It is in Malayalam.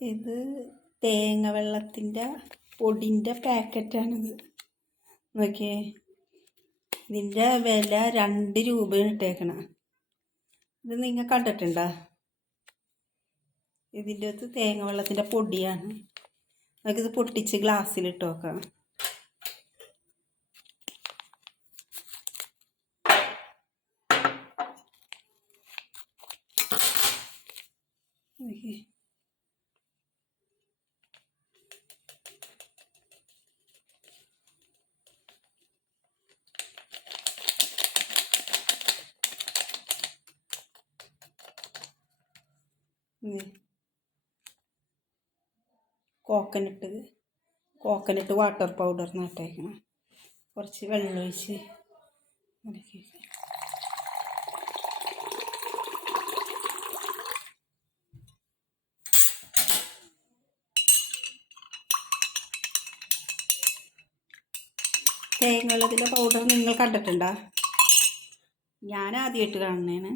ഇത് തേങ്ങ വെള്ളത്തിൻ്റെ പൊടിൻ്റെ പാക്കറ്റാണിത്. നോക്കിയേ, ഇതിൻ്റെ വില 2 രൂപയാണ് ഇട്ടേക്കണം. ഇത് നിങ്ങൾ കണ്ടിട്ടുണ്ടോ? ഇതിൻ്റെ അകത്ത് തേങ്ങ വെള്ളത്തിൻ്റെ പൊടിയാണ്. നമുക്കിത് പൊട്ടിച്ച് ഗ്ലാസ്സിലിട്ട് നോക്കാം. ഓക്കെ, കോക്കനട്ട് വാട്ടർ പൗഡർ നട്ടേക്കണം. കുറച്ച് വെള്ളം ഒഴിച്ച് ഇളക്കി. തേങ്ങ വെള്ളത്തിൻ്റെ പൗഡർ നിങ്ങൾ കണ്ടിട്ടുണ്ടോ? ഞാൻ ആദ്യമായിട്ട് കാണുന്നതാണ്.